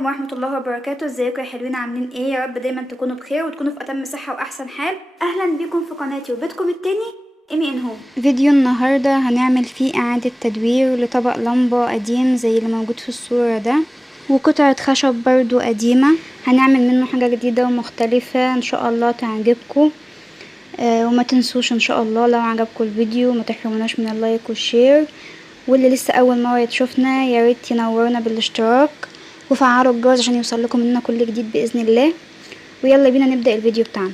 عليكم ورحمة الله وبركاته. ازيكم يا حلوين؟ عاملين ايه؟ يا رب دايما تكونوا بخير وتكونوا في اتم صحة واحسن حال. اهلا بيكم في قناتي وبيتكم التاني ايمي ان هو. فيديو النهاردة هنعمل فيه اعادة تدوير لطبق لمبه قديم زي اللي موجود في الصورة ده، وقطعة خشب برضو قديمة. هنعمل منه حاجة جديدة ومختلفة ان شاء الله تعجبكم. وما تنسوش ان شاء الله لو عجبكم الفيديو ما تحرموناش من اللايك والشير، واللي لسه اول مرة تشوفنا يا ريت ينورونا بالاشتراك وفعلوا الجرس عشان يوصل لكم مننا كل جديد باذن الله. ويلا بينا نبدأ الفيديو بتاعنا.